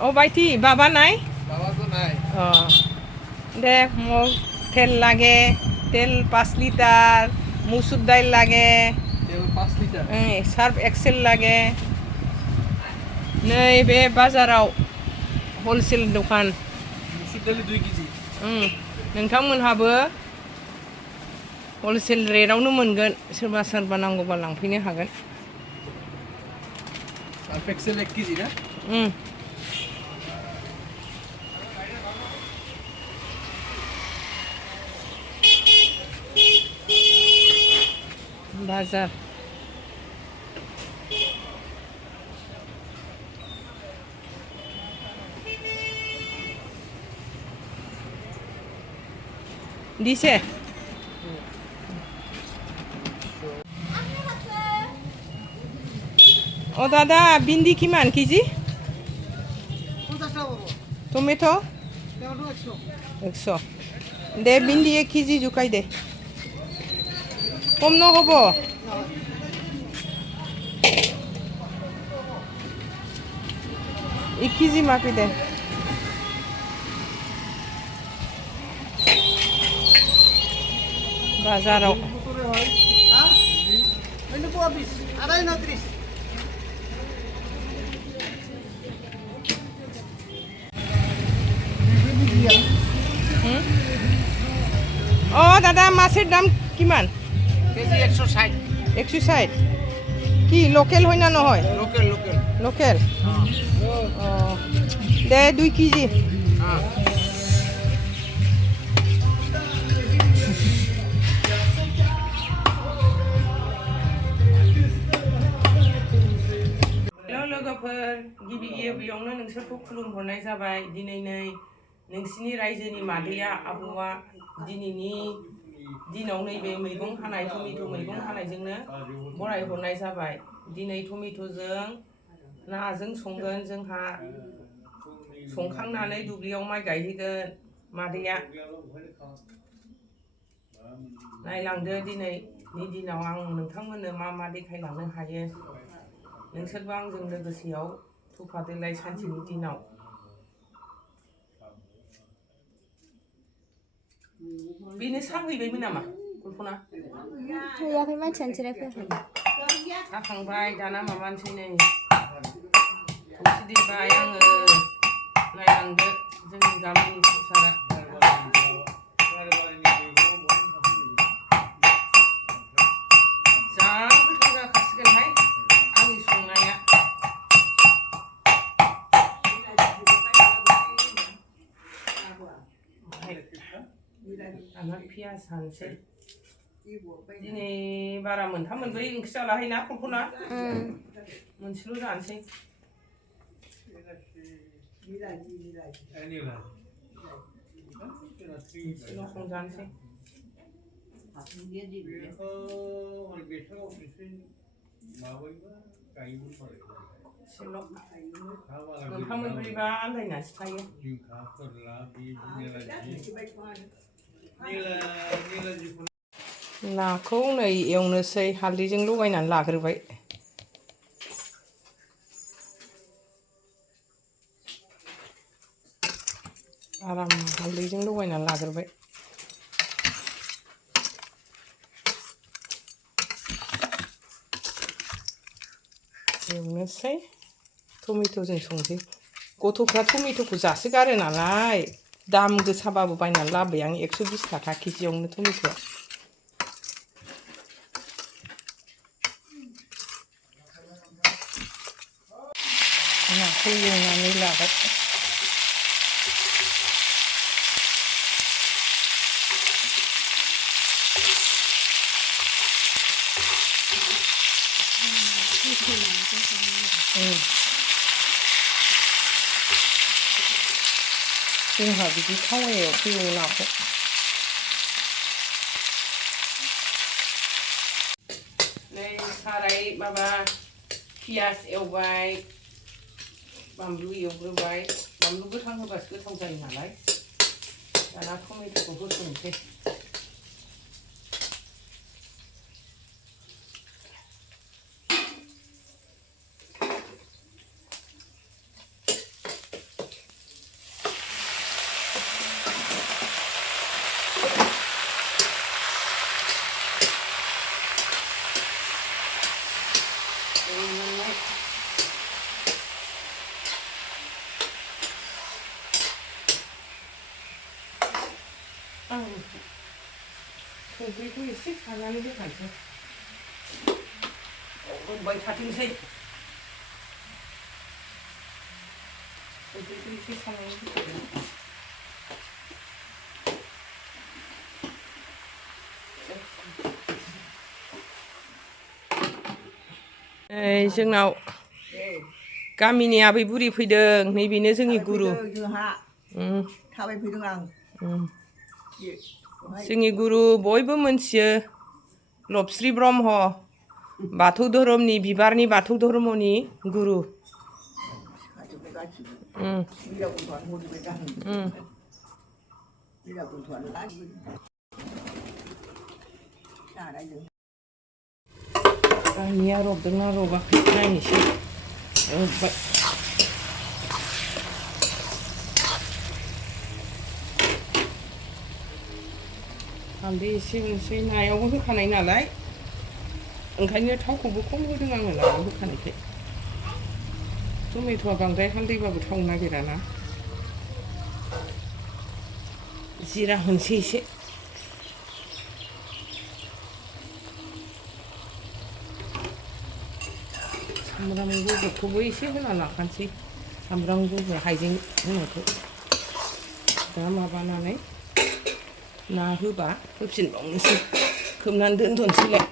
ও বাইটি বাবা নাই বাবা তো নাই দে মোক তেল লাগে তেল 5 লিটার মুসুর ডাল লাগে তেল 5 লিটার সার্ফ এক্সেল লাগে नै बे बाजाराव हलसेल दखान मुसुर दालि 2 केजि नोंथांमोनहाबो हलसेल रेटआवनो मोनगोन सोरबा सोरबा नांगौबा लांफैनो हागोन सार्फ एक्सेल 1 केजि ना बाजार দিছে ও দাদা বিন্দি কিমান কেজি 50 টাকা বড় টমেটো 100 দে বিন্দি 1 কেজি জুকাই দে কম নহব 1 কেজি মাপি দে বাজারাও মোটরে হয় হ্যাঁ 29 29 ও দাদা মাছের দাম কিমান কেজি 160 160 কি লোকেল হয় না নহয় লোকেল লোকেল লোকেল ও দে 2 কেজি হ্যাঁ लोगोफोर गिबि गिबियावनो नोंसोरखौ खुलुमहरनाय जाबाय दिनै नोंसिनि रायजोनि मादैया आबौआ दिनैनि दिनाव नैबे मैगं हानाय टमेट' मैगं हानायजोंनो बरायहरनाय जाबाय दिनै टमेट'जों नाजों संगोन जोंहा संखांनानै दुब्लियाव माइ गायहैगोन मादैया नायलांदो दिनैनि दिनाव आं नोंथांमोननो मा देखायलांनो हायो नोंसोरबो आंजों लोगोसेयाव फैफादोलाय सानसेनि दिनाव बेनो साहैबायमोन नामा कल्पना हैयाखै मानसियानो जिरायफैयाखै साखांबाय दाना माबानोसै नै थौसि देबाय आङो नायलांदो जोंनि गामिनि संसारा जा गोथाव जाखासिगोनहाय आंनि संनाया दाना पियास हानोसै दिनै बारा मोनथाम मोनब्रै ओंख्रि जालाहैना कल्पना मोनसेल' जानोसै मोनसेल' संजानोसै एसेल' मोनथाम मोनब्रैबा आन्दायनासो थायो नाखौ नै एवनोसै हालदैजों लगायनानै लाग्रोबाय आराम हालदैजों लगायनानै लाग्रोबाय एवनोसै टमेट'जों संसै गथ'फ्रा टमेट'खौ जासोगारो नालाय दाम गोसाबाबो बायनानै लाबोबाय आं 120 थाखा केजियावनो टमेट'आ नाखौ एवनानै लाबाय जोंहा बिदि थावायाव एवो नाखौ नै साराय माबा पियास एवबाय बानलु एवग्रोबाय बानलु गोथां होबासो गोथाव जायो नालाय दाना टमेट'खौ होसननोसै आं संख्रिखौ एसे सारनानै होखानोसै होबाय थाथोंसै संख्रिखौ एसे सारनानै होखादों जोंनाव गामिनि आबै बुरि फैदों नैबेनो जोंनि गुरु जोंहा थाबायफैदों आं जोंनि गुरु बयबो मोनथियो लबस्रि ब्रह्म बाथौ धोरोमनि बिबारनि बाथौ धर्मनि गुरु गामिया रबदोंना रबाखै नायनोसै रबबाय हालदै एसे होनोसै नायावबो होखानाय नालाय ओंखायनो थावखौबो खम होदों आङो नायाव होखानायखाय टमेट'आ बांद्राय हालदैबाबो थावनो नागिराना जिरा होनोसै एसे सामब्राम गुफुरखौबो एसे होना लाखानोसै सामब्राम गुफुर हाइजें होनायखौ दा माबानानै ना होबा होफिनबावनोसै खोबनानै दोनथ'नोसैलाय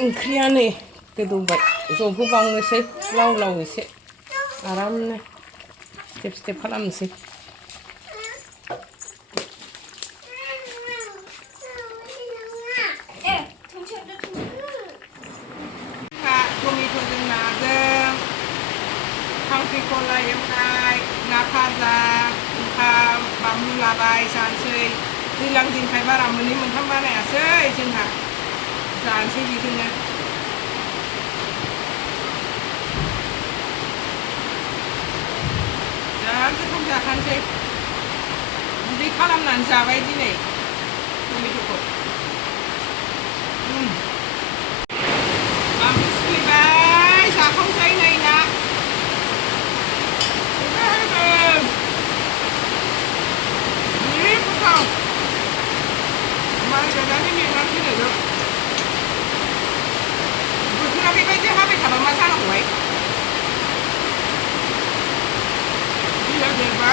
ओंख्रिया नै गोदौबाय जबहोबावनोसै लाव लाव एसे आरामनो सिथेब सिथेब खालामनोसै टमेट'जों नाजों खांख्रिखला एवनाय ना भाजा ओंखाम बानलु लाबाय जानोसै दैज्लां दिनखाय बारा मोननै मोनथाम बानायासै जोंहा जानोसै बेजोंनो बिराद गोथाव जाखानोसै बिदै खालामनानै जाबाय दिनै टमेट'खौ आंबो सुखैबाय जाखांसै नै ना जि गोथाव माइ गायनानै मेंनानै फैनायजों बोथोरा बेबायदि हाबाय थाबा मा जानांगौहाय दैया देरबा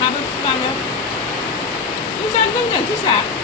밥을 쓰라면 인사는 그냥 드셔